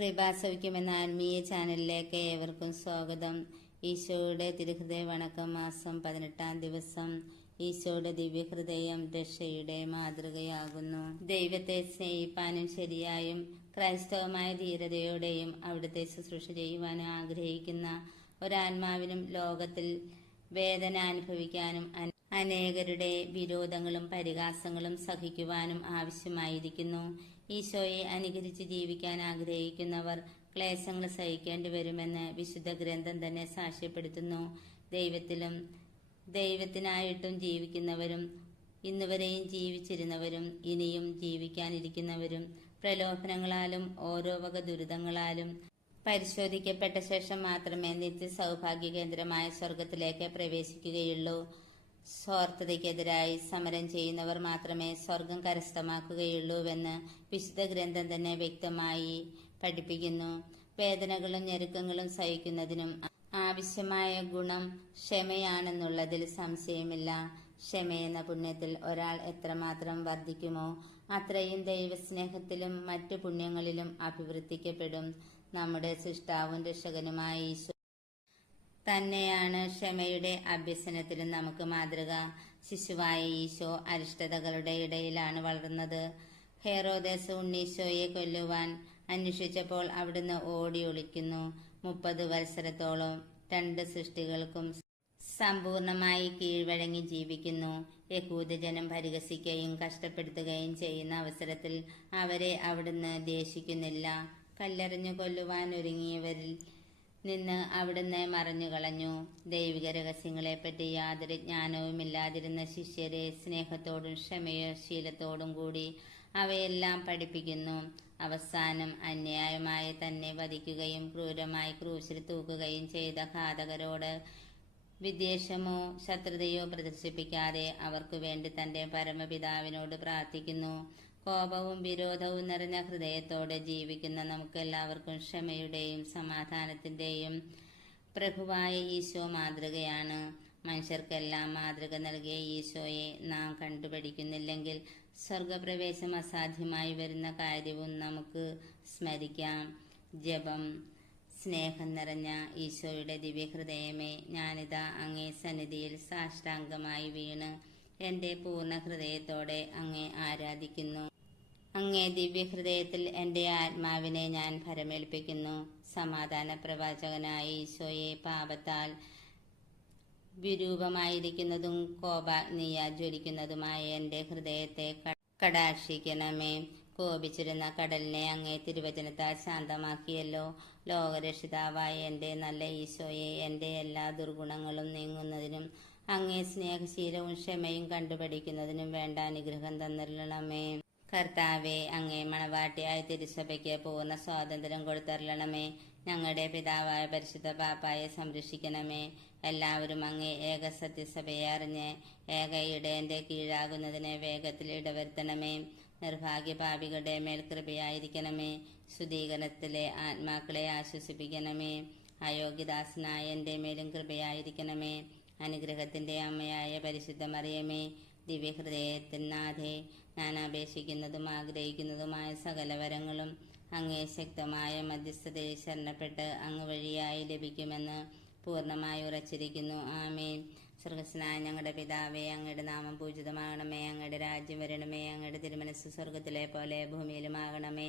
കൃപാസൗഖ്യം എന്ന ആത്മീയ ചാനലിലേക്ക് ഏവർക്കും സ്വാഗതം. ഈശോയുടെ തിരുഹൃദയ വണക്കം മാസം പതിനെട്ടാം ദിവസം ഈശോയുടെ ദിവ്യഹൃദയം രക്ഷയുടെ മാതൃകയാകുന്നു. ദൈവത്തെ സ്നേഹിപ്പാനും ശരിയായും ക്രൈസ്തവമായ ധീരതയോടെയും അവിടുത്തെ ശുശ്രൂഷ ചെയ്യുവാനും ആഗ്രഹിക്കുന്ന ഒരാത്മാവിനും ലോകത്തിൽ വേദന അനുഭവിക്കാനും അന- അനേകരുടെ വിരോധങ്ങളും പരിഹാസങ്ങളും സഹിക്കുവാനും ആവശ്യമായിരിക്കുന്നു. ഈശോയെ അനുകരിച്ച് ജീവിക്കാൻ ആഗ്രഹിക്കുന്നവർ ക്ലേശങ്ങൾ സഹിക്കേണ്ടി വരുമെന്ന് വിശുദ്ധ ഗ്രന്ഥം തന്നെ സാക്ഷ്യപ്പെടുത്തുന്നു. ദൈവത്തിലും ദൈവത്തിനായിട്ടും ജീവിക്കുന്നവരും ഇന്നുവരെയും ജീവിച്ചിരുന്നവരും ഇനിയും ജീവിക്കാനിരിക്കുന്നവരും പ്രലോഭനങ്ങളാലും ഓരോ വക ദുരിതങ്ങളാലും പരിശോധിക്കപ്പെട്ട ശേഷം മാത്രമേ നിത്യ സൗഭാഗ്യ കേന്ദ്രമായ സ്വർഗത്തിലേക്ക് പ്രവേശിക്കുകയുള്ളൂ. സ്വാർത്ഥതയ്ക്കെതിരായി സമരം ചെയ്യുന്നവർ മാത്രമേ സ്വർഗം കരസ്ഥമാക്കുകയുള്ളൂവെന്ന് വിശുദ്ധ ഗ്രന്ഥം തന്നെ വ്യക്തമായി പഠിപ്പിക്കുന്നു. വേദനകളും ഞെരുക്കങ്ങളും സഹിക്കുന്നതിനും ആവശ്യമായ ഗുണം ക്ഷമയാണെന്നുള്ളതിൽ സംശയമില്ല. ക്ഷമയെന്ന പുണ്യത്തിൽ ഒരാൾ എത്രമാത്രം വർദ്ധിക്കുമോ അത്രയും ദൈവസ്നേഹത്തിലും മറ്റു പുണ്യങ്ങളിലും അഭിവൃദ്ധിക്കപ്പെടും. നമ്മുടെ സൃഷ്ടാവും രക്ഷകനുമായ ഈശോ തന്നെയാണ് ക്ഷമയുടെ അഭ്യസനത്തിലും നമുക്ക് മാതൃക. ശിശുവായ ഈശോ അരിഷ്ടതകളുടെ ഇടയിലാണ് വളർന്നത് ഹെറോദേസ് ഉണ്ണീശോയെ കൊല്ലുവാൻ അന്വേഷിച്ചപ്പോൾ അവിടുന്ന് ഓടി ഒളിക്കുന്നു. മുപ്പത് വത്സരത്തോളം രണ്ട് സൃഷ്ടികൾക്കും സമ്പൂർണമായി കീഴ്വഴങ്ങി ജീവിക്കുന്നു. യഹൂദജനം പരിഹസിക്കുകയും കഷ്ടപ്പെടുത്തുകയും ചെയ്യുന്ന അവസരത്തിൽ അവരെ അവിടുന്ന് ദേഷിക്കുന്നില്ല കല്ലെറിഞ്ഞു കൊല്ലുവാൻ ഒരുങ്ങിയവരിൽ നിന്ന് അവിടുന്ന് മറഞ്ഞു കളഞ്ഞു ദൈവിക രഹസ്യങ്ങളെപ്പറ്റി യാതൊരു ജ്ഞാനവുമില്ലാതിരുന്ന ശിഷ്യരെ സ്നേഹത്തോടും ക്ഷമയോ ശീലത്തോടും കൂടി അവയെല്ലാം പഠിപ്പിക്കുന്നു. അവസാനം അന്യായമായി തന്നെ വധിക്കുകയും ക്രൂരമായി ക്രൂശിൽ തൂക്കുകയും ചെയ്ത ഘാതകരോട് വിദ്വേഷമോ ശത്രുതയോ പ്രദർശിപ്പിക്കാതെ അവർക്കു വേണ്ടി തന്റെ പരമപിതാവിനോട് പ്രാർത്ഥിക്കുന്നു. കോപവും വിരോധവും നിറഞ്ഞ ഹൃദയത്തോടെ ജീവിക്കുന്ന നമുക്കെല്ലാവർക്കും ക്ഷമയുടെയും സമാധാനത്തിന്റെയും പ്രഭുവായ ഈശോ മാതൃകയാണ്. മനുഷ്യർക്കെല്ലാം മാതൃക നൽകിയ ഈശോയെ നാം കണ്ടുപഠിക്കുന്നില്ലെങ്കിൽ സ്വർഗപ്രവേശം അസാധ്യമായി വരുന്ന കാര്യവും നമുക്ക് സ്മരിക്കാം. ജപം. സ്നേഹം നിറഞ്ഞ ഈശോയുടെ ദിവ്യഹൃദയമേ ഞാനിതാ അങ്ങേ സന്നിധിയിൽ സാഷ്ടാംഗമായി വീണ് എന്റെ പൂർണ ഹൃദയത്തോടെ അങ്ങേ ആരാധിക്കുന്നു. അങ്ങേ ദിവ്യഹൃദയത്തിൽ എന്റെ ആത്മാവിനെ ഞാൻ ഭരമേൽപ്പിക്കുന്നു. സമാധാന പ്രവാചകനായ ഈശോയെ പാപത്താൽ വിരൂപമായിരിക്കുന്നതും കോപാഗ്നിയ ജ്വലിക്കുന്നതുമായ എന്റെ ഹൃദയത്തെ കടാക്ഷിക്കണമേ. കോപിച്ചിരുന്ന കടലിനെ അങ്ങേ തിരുവചനത്താൽ ശാന്തമാക്കിയല്ലോ. ലോകരക്ഷിതാവായ എന്റെ നല്ല ഈശോയെ എന്റെ എല്ലാ ദുർഗുണങ്ങളും നീങ്ങുന്നതിനും അങ്ങേ സ്നേഹശീലവും ക്ഷമയും കണ്ടുപഠിക്കുന്നതിനും വേണ്ട അനുഗ്രഹം തന്നിരണമേ കർത്താവെ അങ്ങേ മണവാട്ടിയായ തിരുസഭയ്ക്ക് പൂർണ സ്വാതന്ത്ര്യം കൊടുത്തരളണമേ. ഞങ്ങളുടെ പിതാവായ പരിശുദ്ധ പാപ്പായെ സംരക്ഷിക്കണമേ. എല്ലാവരും അങ്ങേ ഏക സത്യസഭയെ അറിഞ്ഞ് ഏക കീഴാകുന്നതിനെ വേഗത്തിൽ ഇടവരുത്തണമേ. നിർഭാഗ്യ പാപികളുടെ മേൽ കൃപയായിരിക്കണമേ. ശുദ്ധീകരണത്തിലെ ആത്മാക്കളെ ആശ്വസിപ്പിക്കണമേ. അയോഗ്യദാസനായ എന്റെ മേലും കൃപയായിരിക്കണമേ. അനുഗ്രഹത്തിന്റെ അമ്മയായ പരിശുദ്ധ മറിയമേ ദിവ്യഹൃദയത്തിനാഥേ ഞാൻ അപേക്ഷിക്കുന്നതും ആഗ്രഹിക്കുന്നതുമായ സകല വരങ്ങളും അങ്ങേ ശക്തമായ മധ്യസ്ഥതയിൽ ശരണപ്പെട്ട് അങ്ങ് വഴിയായി ലഭിക്കുമെന്ന് പൂർണമായി ഉറച്ചിരിക്കുന്നു. ആമേൻ. സ്വർഗസ്നായ ഞങ്ങളുടെ പിതാവേ അങ്ങയുടെ നാമം പൂജിതമാകണമേ അങ്ങയുടെ രാജ്യം വരണമേ അങ്ങയുടെ തിരുമനസ് സ്വർഗത്തിലെ പോലെ ഭൂമിയിലുമാകണമേ.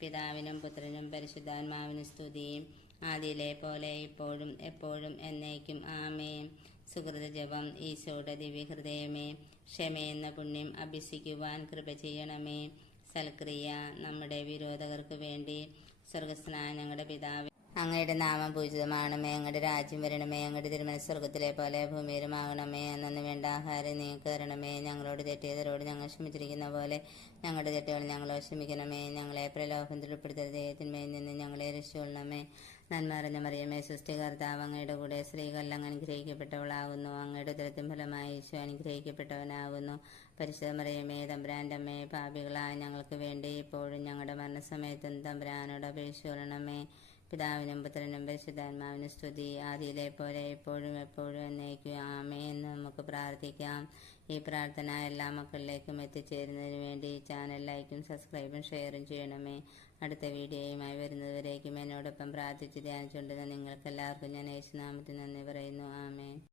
പിതാവിനും പുത്രനും പരിശുദ്ധാത്മാവിനും സ്തുതി ആദിയിലെ പോലെ ഇപ്പോഴും എപ്പോഴും എന്നേക്കും. ആമേ സുഹൃത ജപം ഈശോയുടെ ദിവ്യഹൃദയമേ. ക്ഷമയെന്ന പുണ്യം അഭ്യസിക്കുവാൻ കൃപ ചെയ്യണമേ. സൽക്രിയ നമ്മുടെ വിരോധകർക്ക് വേണ്ടി. സ്വർഗസ്നാനങ്ങളുടെ പിതാവ്. അങ്ങയുടെ നാമം പൂജിതമാണമേ അങ്ങയുടെ രാജ്യം വരണമേ അങ്ങയുടെ തിരുമന സ്വർഗത്തിലെ പോലെ ഭൂമിയിലുമാകണമേ അന്നു വേണ്ട ആഹാരം നീക്ക് തരണമേ ഞങ്ങളോട് തെറ്റിയതരോട് ഞങ്ങൾ ക്ഷമിച്ചിരിക്കുന്ന പോലെ ഞങ്ങളുടെ തെറ്റുകൾ ഞങ്ങൾ ക്ഷമിക്കണമേ ഞങ്ങളെ പ്രലോഭനത്തിൽ ഉൾപ്പെടുത്തരുതേ ദൈവത്തിന്മേൽ നിന്ന് ഞങ്ങളെ രക്ഷിക്കൊള്ളണമേ. നന്മറിഞ്ഞ മറിയമേ സൃഷ്ടികർത്താവ് അങ്ങയുടെ കൂടെ സ്ത്രീകളിൽ അങ്ങ് അനുഗ്രഹിക്കപ്പെട്ടവളാകുന്നു അങ്ങയുടെ ഉദരത്തിൻ ഫലമായി ഈശോ അനുഗ്രഹിക്കപ്പെട്ടവനാകുന്നു. പരിശുദ്ധ മറിയമേ തമ്പ്രാന്റമ്മേ പാപികളായ ഞങ്ങൾക്ക് വേണ്ടി ഇപ്പോഴും ഞങ്ങളുടെ മരണസമയത്തും തമ്പുരാനോട് അപേക്ഷിക്കണമേ പിതാവിനും പുത്രനും പരിശുദ്ധാത്മാവിന് സ്തുതി. ആദിയിലെ പോലെ എപ്പോഴും എപ്പോഴും എന്നേക്കും ആമേ എന്ന് നമുക്ക് പ്രാർത്ഥിക്കാം. ഈ പ്രാർത്ഥന എല്ലാ മക്കളിലേക്കും എത്തിച്ചേരുന്നതിന് വേണ്ടി ചാനൽ ലൈക്കും സബ്സ്ക്രൈബും ഷെയറും ചെയ്യണമേ. അടുത്ത വീഡിയോയുമായി വരുന്നതുവരേക്കും എന്നോടൊപ്പം പ്രാർത്ഥിച്ച് ധ്യാനിച്ചുകൊണ്ടിരുന്ന നിങ്ങൾക്കെല്ലാവർക്കും ഞാൻ യേശുനാമത്തിൽ നന്ദി പറയുന്നു. ആമേ